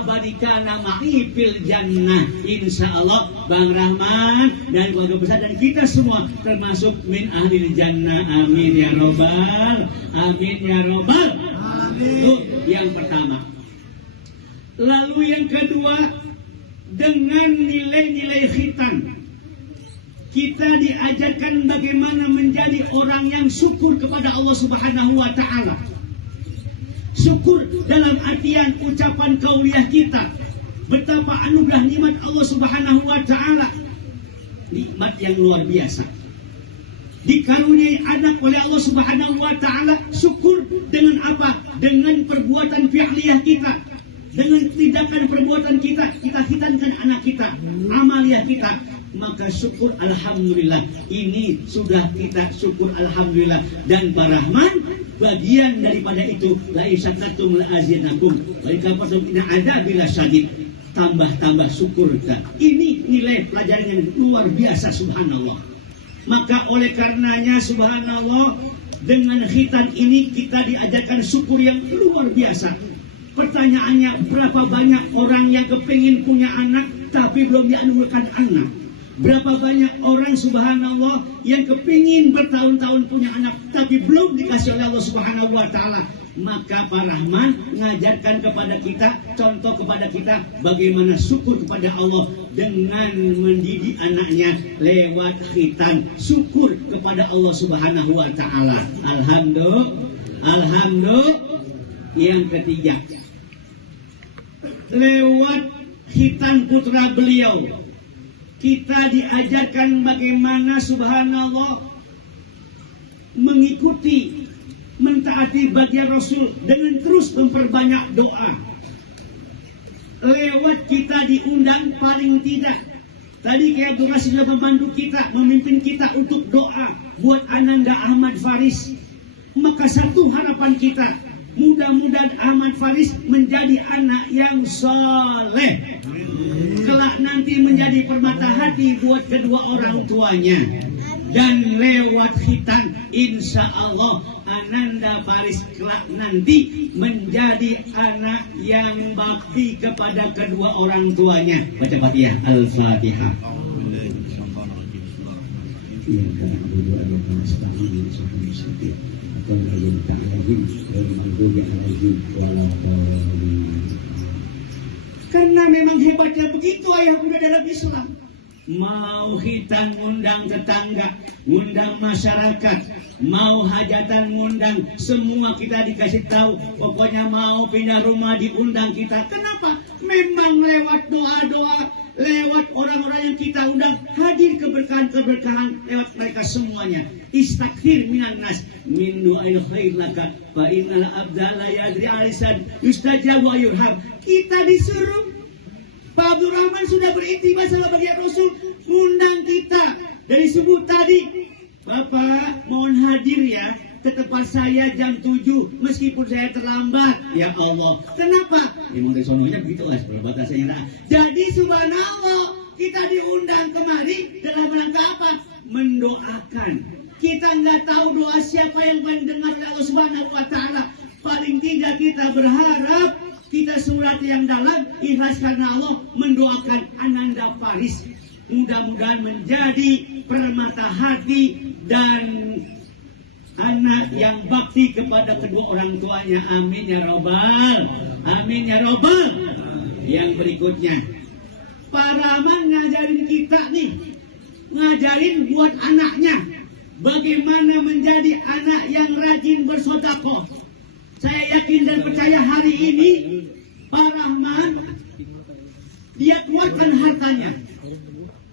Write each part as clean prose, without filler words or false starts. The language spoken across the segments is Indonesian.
abadikana ma'i fil jannah. Insyaallah Bang Rahman dan keluarga besar dan kita semua termasuk min ahlil jannah. Amin ya robbal. Amin ya robbal. Itu yang pertama. Lalu yang kedua, dengan nilai-nilai khitan kita diajarkan bagaimana menjadi orang yang syukur kepada Allah Subhanahu wa taala. Syukur dalam artian ucapan kauliah kita, betapa anugerah nikmat Allah Subhanahu wa taala. Nikmat yang luar biasa. Dikaruniai anak oleh Allah Subhanahu wa taala, syukur dengan apa? Dengan perbuatan fi'liyah kita. Dengan tindakan perbuatan kita hitankan anak kita, amaliyah kita, maka syukur alhamdulillah. Ini sudah kita syukur alhamdulillah. Dan Pak Rahman, bagian daripada itu, la isyakartum la azidannakum wa in kafartum inna adzabi lasyadid. Tambah syukur kita. Ini nilai pelajaran yang luar biasa, subhanallah. Maka oleh karenanya subhanallah, dengan khitan ini kita diajarkan syukur yang luar biasa. Pertanyaannya, berapa banyak orang yang kepingin punya anak tapi belum dianugerahkan anak? Berapa banyak orang subhanallah yang kepingin bertahun-tahun punya anak tapi belum dikasih oleh Allah Subhanahu wa taala? Maka Pak Rahman mengajarkan kepada kita, contoh kepada kita bagaimana syukur kepada Allah dengan mendidik anaknya lewat khitan. Syukur kepada Allah Subhanahu wa taala. Alhamdulillah. Yang ketiga, lewat khitan putra beliau kita diajarkan bagaimana subhanallah mengikuti, mentaati baginda Rasul dengan terus memperbanyak doa. Lewat kita diundang paling tidak, tadi kayak durasi sudah membantu kita, memimpin kita untuk doa buat Ananda Ahmad Faris. Maka satu harapan kita, mudah-mudahan Ahmad Faris menjadi anak yang soleh. Kelak nanti menjadi permata hati buat kedua orang tuanya. Dan lewat khitan, insya Allah Ananda Faris kelak nanti menjadi anak yang bakti kepada kedua orang tuanya. Baca Fatihah. Al-Fatihah. Karena memang hebatnya begitu ayah bunda dalam Islam. Mau khitan ngundang tetangga, ngundang masyarakat, mau hajatan ngundang, semua kita dikasih tahu. Pokoknya mau pindah rumah diundang kita. Kenapa? Memang lewat doa-doa, lewat orang-orang yang kita undang, hadir keberkahan-keberkahan lewat mereka semuanya. Istaghfir minan nas min du'ail khair laka fa innal abda la yadri alisan yustajab wa yurham. Kita disuruh, Pak Abdul Rahman sudah berintimah sama baginda Rasul, undang kita dari subuh tadi. Bapak mohon hadir ya ke tempat saya jam 7 meskipun saya terlambat. Ya Allah, kenapa? Memang dari sononya begitu lah, batasannya. Jadi subhanallah, kita diundang kemari dalam rangka apa? Mendoakan. Kita nggak tahu doa siapa yang mendengar Allah Subhanahu wa taala. Paling tidak kita berharap kita surat yang dalam ikhlas karena Allah mendoakan Ananda Faris. Mudah-mudahan menjadi permata hati dan anak yang bakti kepada kedua orang tuanya. Amin ya robbal. Amin ya robbal. Yang berikutnya, Pak Rahman ngajarin kita nih, ngajarin buat anaknya bagaimana menjadi anak yang rajin bersedekah. Saya yakin dan percaya hari ini Pak Rahman, dia kuatkan hartanya,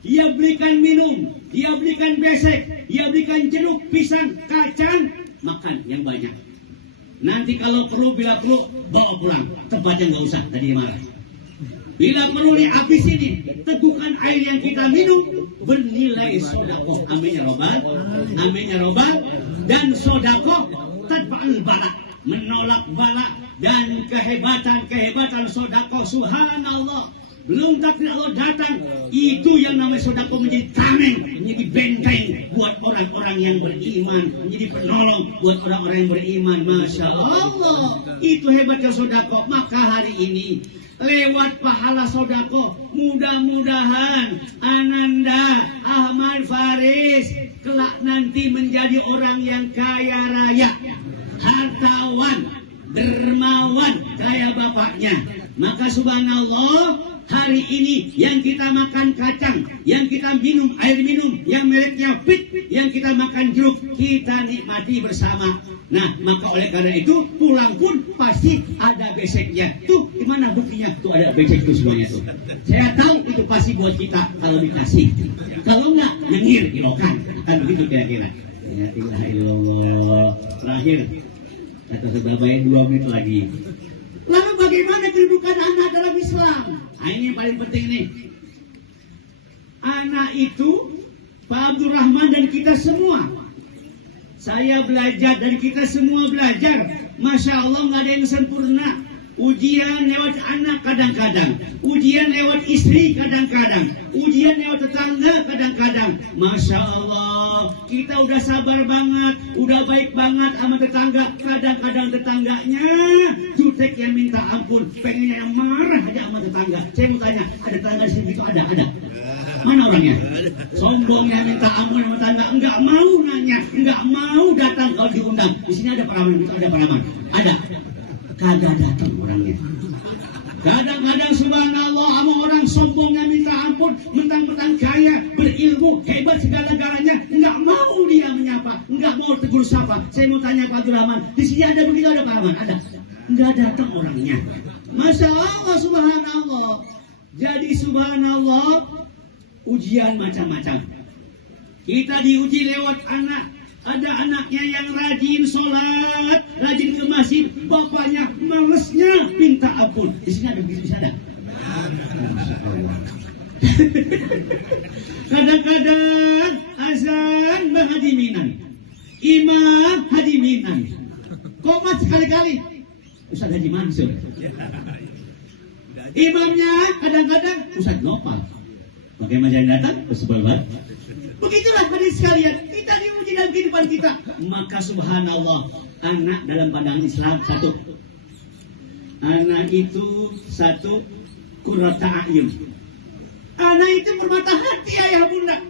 dia belikan minum, dia belikan besek, dia belikan jeruk, pisang, kacang, makan yang banyak. Nanti kalau perlu, bila perlu, bawa pulang. Tempatnya nggak usah, tadi marah. Bila perlu dihabis ini, teguhkan air yang kita minum bernilai sodakoh. Amin ya robbal. Amin ya robbal. Dan sodakoh tanpa'al bala, menolak bala dan kehebatan sodakoh. Subhanallah. belum takdir Allah datang, itu yang namanya sedekah menjadi tameng, menjadi benteng buat orang-orang yang beriman, menjadi penolong buat orang-orang yang beriman. Masya Allah, itu hebatnya sedekah. Maka hari ini lewat pahala sedekah, mudah-mudahan Ananda Ahmad Faris kelak nanti menjadi orang yang kaya raya, hartawan, dermawan kayak bapaknya. Maka subhanallah, hari ini yang kita makan kacang, yang kita minum air minum yang mereknya Pit, yang kita makan jeruk, kita nikmati bersama. Nah, maka oleh karena itu pulang pun pasti ada beseknya. Tuh, gimana buktinya? Tuh ada besek tuh semuanya tuh. Saya tahu itu pasti buat kita kalau dikasih. Kalau enggak, nyengir, dimakan. Kan begitu kira-kira. Ya, Allah. Terakhir, kata saudara bayar 2 menit lagi. Lalu bagaimana kedudukan anak dalam Islam? Nah, ini yang paling penting nih. Anak itu Pak Abdul Rahman dan kita semua. Saya belajar dan kita semua belajar. Masya Allah, nggak ada yang sempurna. Ujian lewat anak kadang-kadang, ujian lewat istri kadang-kadang, ujian lewat tetangga kadang-kadang. Masya Allah, kita udah sabar banget, udah baik banget sama tetangga. Kadang-kadang tetangganya jutek yang minta ampun, pengennya yang marah aja sama tetangga. Saya mau tanya, ada tetangga di sini itu ada? Mana orangnya? Sombongnya minta ampun sama tetangga, enggak mau nanya, enggak mau datang kalau diundang. Di sini ada peraman, itu ada peraman, ada. Kagak datang orangnya. Kadang-kadang subhanallah sama orang sombongnya minta ampun, mentang-mentang kaya, berilmu, hebat segala-galanya, enggak mau dia menyapa, enggak mau tegur sapa. Saya mau tanya Pak Abdul Rahman, di sini ada begitu, ada Pak Rahman? Ada. Enggak datang orangnya. Masya Allah, subhanallah. Jadi subhanallah, ujian macam-macam. Kita diuji lewat anak. Ada anaknya yang rajin sholat, rajin ke masjid, bapaknya malesnya minta ampun. Di sini ada, di sana. Kadang-kadang azan Bang Haji Minan, Imam Haji Minan, komat sekali-kali Ustaz Haji Mansur. Imamnya kadang-kadang Ustaz Nopal. Pakai majalah datang, bersebal banget. Begitulah hadis sekalian, kita diuji dalam kehidupan kita. Maka subhanallah, anak dalam pandangan Islam satu. Anak itu satu, qurrata a'yun. Anak itu bermata hati ayah bunda.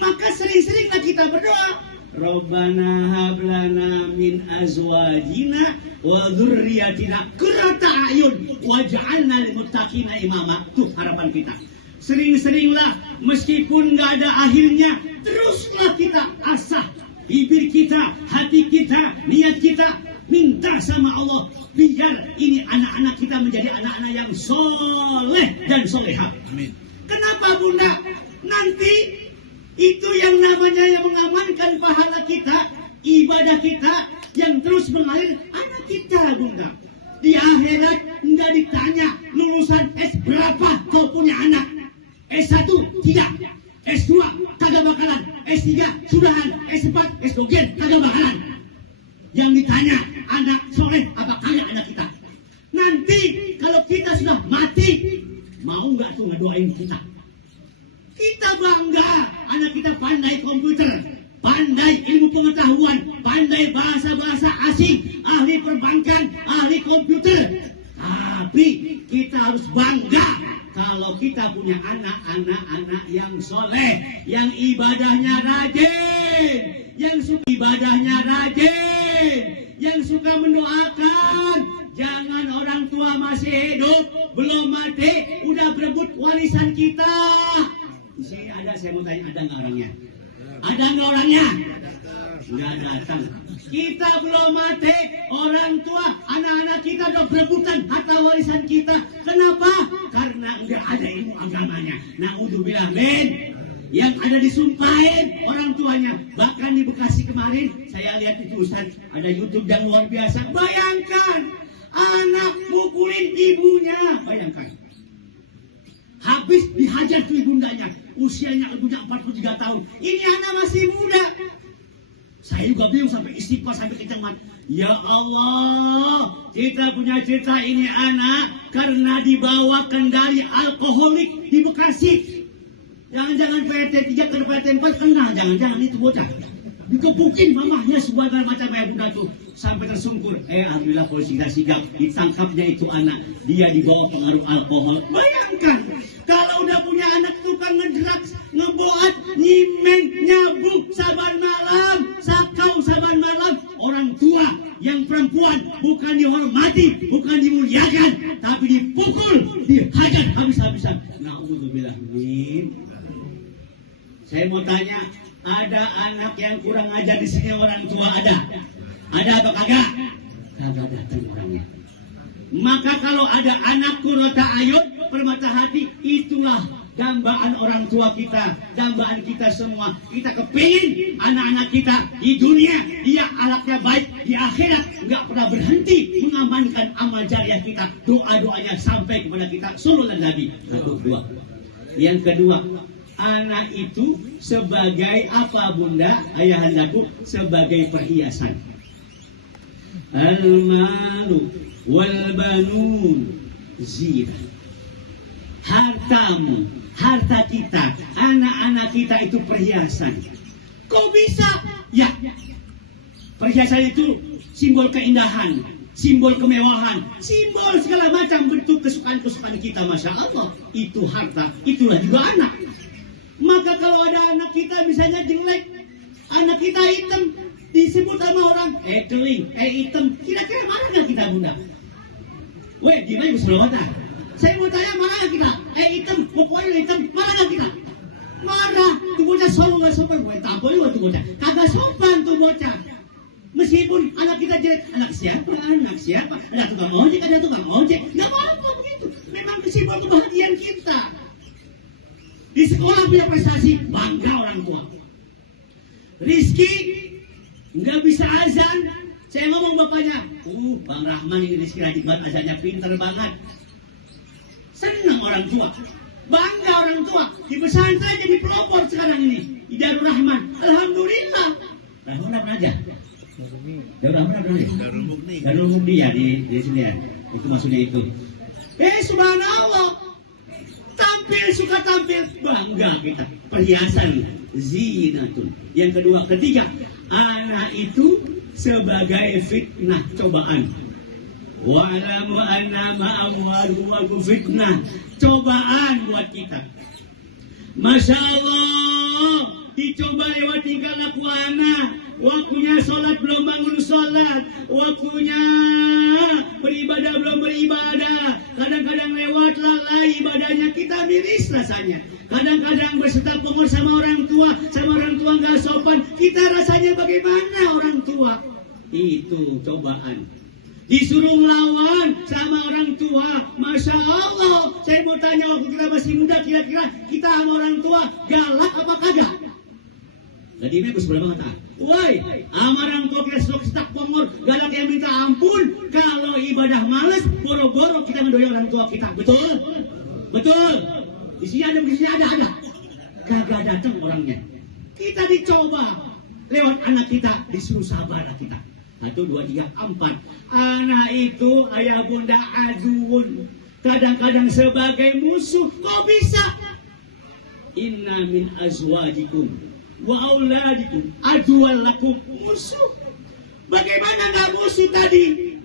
Maka sering-seringlah kita berdoa. Rabbana hablana min azwajina wa dzurriyyatina qurrata a'yun waj'alna lil muttaqina imama. Itu harapan kita. Sering-seringlah, meskipun nggak ada akhirnya, teruslah kita asah bibir kita, hati kita, niat kita, minta sama Allah biar ini anak-anak kita menjadi anak-anak yang soleh dan solehah. Amin. Kenapa bunda? Nanti itu yang namanya yang mengamankan pahala kita, ibadah kita yang terus mengalir anak kita bunda. Di akhirat nggak ditanya lulusan S berapa kau punya anak. S1 tidak, S2 kagak bakalan, S3 sudahan, S4, S2 kagak bakalan. Yang ditanya anak soleh apa kagak anak kita. Nanti kalau kita sudah mati, mau nggak tuh ngedoain kita? Kita bangga anak kita pandai komputer, pandai ilmu pengetahuan, pandai bahasa-bahasa asing, ahli perbankan, ahli komputer. Tapi kita harus bangga kalau kita punya anak-anak yang soleh, yang ibadahnya rajin, yang suka ibadahnya rajin, yang suka mendoakan. Jangan orang tua masih hidup, belum mati, udah berebut warisan kita. Di sini ada, saya mau tanya, ada nggak orangnya? Ada nggak orangnya? Nggak datang. Kita belum mati, orang tua, anak-anak kita udah berebutan harta warisan kita. Kenapa? Karena udah ada ilmu agamanya. Na'udzubillah min. Yang ada disumpahin orang tuanya. Bahkan di Bekasi kemarin, saya lihat itu Ustaz, ada YouTube yang luar biasa. Bayangkan, anak mukulin ibunya. Bayangkan. Habis dihajar tuh ibundanya. Usianya ibunya 43 tahun. Ini anak masih muda. Saya Saya juga bingung sampai istighfar sampai kecamat. Ya Allah, kita punya cerita ini anak karena dibawa kendali alkoholik di Bekasi. Jangan-jangan PT 3 ke PT 4 kena, jangan-jangan itu bocah. Dikepukin mamahnya segala macam kayak bunda tuh sampai tersungkur. Alhamdulillah polisi kita sigap, ditangkapnya itu anak. Dia dibawa pengaruh alkohol. Bayangkan kalau udah punya anak tukang ngedrugs, ngeboat, nyimeng, nyabuk saban malam, sakau saban malam. Orang tua yang perempuan bukan dihormati, bukan dimuliakan, tapi dipukul, dihajar habis-habisan. Na'udzubillah min. Saya mau tanya, ada anak yang kurang ajar di sini orang tua ada? Ada apa kagak? Kagak datang orangnya. Maka kalau ada anak kurota ayut permata hati, itulah dambaan orang tua kita, dambaan kita semua. Kita kepingin anak-anak kita di dunia dia akhlaknya baik, di akhirat nggak pernah berhenti mengamankan amal jariah kita, doa-doanya sampai kepada kita sallallahu alaihi wasallam. Yang kedua, anak itu sebagai apa bunda, ayahandaku, sebagai perhiasan. Al-malu wal banun zina. Hartamu, harta kita, anak-anak kita itu perhiasan. Kok bisa? Ya, perhiasan itu simbol keindahan, simbol kemewahan, simbol segala macam bentuk kesukaan-kesukaan kita. Masya Allah, itu harta, itulah juga anak. Maka kalau ada anak kita misalnya jelek, anak kita hitam, disebut sama orang, keling, hitam, kira-kira mana kan kita bunda? Weh, gimana Bismillah? Saya mau tanya mana kita? Hitam, pokoknya hitam, mana kita? Mana? Tuh bocah solo gak sopan, gue tak boleh tuh bocah, kagak sopan tuh bocah. Meskipun anak kita jelek, anak siapa? Ada tukang ojek, nggak apa-apa begitu. Memang simbol kebahagiaan kita. Di sekolah punya prestasi, bangga orang tua. Rizki nggak bisa azan, saya ngomong bapaknya, Bang Rahman ini Rizki rajin banget azannya, pinter banget. Senang orang tua, bangga orang tua. Di pesantren jadi pelopor sekarang ini, di Darul Rahman. Alhamdulillah. Rahman apa aja? Darul Rahman apa aja? Darul Mukti ya di sini ya. Itu maksudnya itu. Subhanallah. Tampil, suka tampil, bangga kita. Perhiasan, zinatun. Yang kedua, ketiga, anak itu sebagai fitnah, cobaan. Wa'alamu annama amwalukum fitnah, cobaan buat kita. Masya Allah, dicoba lewat tingkah laku anak. Waktunya sholat belum bangun sholat, waktunya beribadah belum beribadah. Kadang-kadang lewat lalai ibadahnya, kita miris rasanya. Kadang-kadang berserta pengurus sama orang tua nggak sopan, kita rasanya bagaimana orang tua? Itu cobaan. Disuruh lawan sama orang tua, Masya Allah. Saya mau tanya, waktu kita masih muda, kira-kira kita sama orang tua galak apa kagak? Jadi ini sebelah banget ah. Woi, amarang kau kita stok pengor, galak yang minta ampun. Kalau ibadah malas, boro-boro kita mendoya orang tua kita. Betul? Betul. Di sini ada. Kagak datang orangnya. Kita dicoba lewat anak kita, disuruh sabar anak kita. 1, 2, 3, 4. Anak itu ayah bunda aduun. Kadang-kadang sebagai musuh. Kok bisa? Inna min azwajikum wa auladikum aduan lakum, musuh. Bagaimana nggak musuh tadi?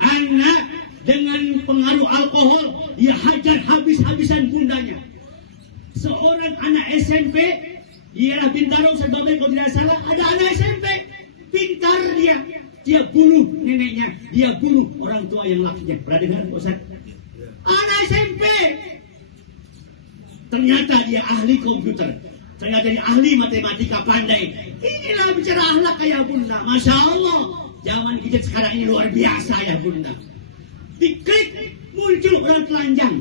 Anak dengan pengaruh alkohol dia hajar habis-habisan bundanya. Seorang anak SMP, dia Bintaro sebabnya kalau tidak salah, ada anak SMP pintar dia bunuh neneknya, dia bunuh orang tua yang lakinya. Pernah dengar Ustaz? Anak SMP ternyata dia ahli komputer, ternyata dia ahli matematika, pandai. Inilah bicara akhlak ya bunda. Masya Allah, zaman kita sekarang ini luar biasa ya bunda. Diklik muncul orang telanjang.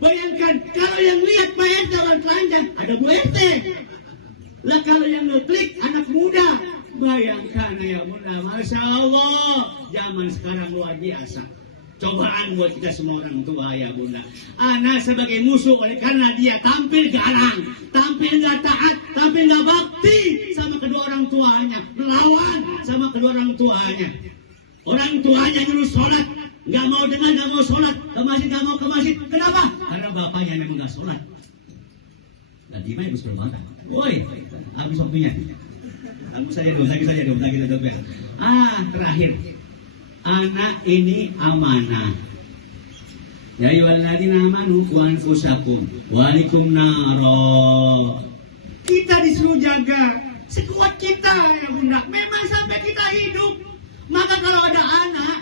Bayangkan kalau yang lihat mayat orang telanjang ada Bu RT. Lah kalau yang ngeklik anak muda, bayangkan ya bunda. Masya Allah, zaman sekarang luar biasa. cobaan buat kita semua orang tua ya bunda. Anak sebagai musuh oleh karena dia tampil garang, tampil nggak taat, tampil nggak bakti sama kedua orang tuanya, melawan sama kedua orang tuanya. Orang tuanya dulu sholat, nggak mau dengar, nggak mau sholat, ke masjid nggak mau ke masjid. Kenapa? Karena bapaknya yang nggak sholat. Nah, di mana bisa berubah? Woi, habis waktunya. Kamu saja dong, lagi saja dong, lagi. Terakhir. Anak ini amanah. Ya ayyuhalladzina amanu qu anfusakum wa ahlikum naro. Kita disuruh jaga sekuat kita ya bunda. Memang sampai kita hidup. Maka kalau ada anak,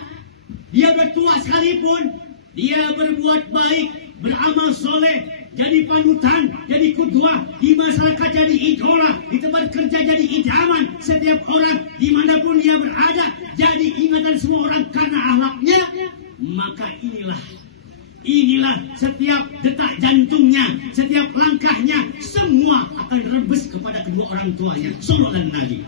dia bertua sekalipun, dia berbuat baik, beramal soleh, jadi panutan, jadi kudwah, di masyarakat jadi idola, di tempat kerja jadi idaman, setiap orang dimanapun dia berada jadi ingatan semua orang karena akhlaknya. Maka inilah setiap detak jantungnya, setiap langkahnya semua akan rebes kepada kedua orang tuanya. Sallallahu Nabi.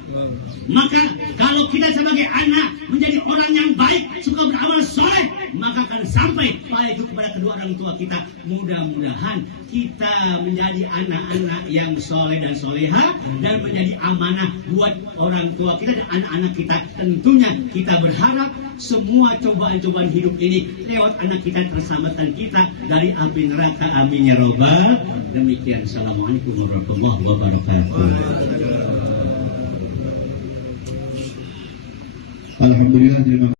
Maka kalau kita sebagai anak menjadi orang yang baik, suka beramal soleh, maka akan sampai baik itu kepada kedua orang tua kita. Mudah-mudahan kita menjadi anak-anak yang soleh dan soleha dan menjadi amanah buat orang tua kita dan anak-anak kita. Tentunya kita berharap semua cobaan-cobaan hidup ini lewat anak kita terselamatkan kita dari api neraka. Amin ya robbal. Demikian. Assalamualaikum warahmatullahi wabarakatuh. Alhamdulillah.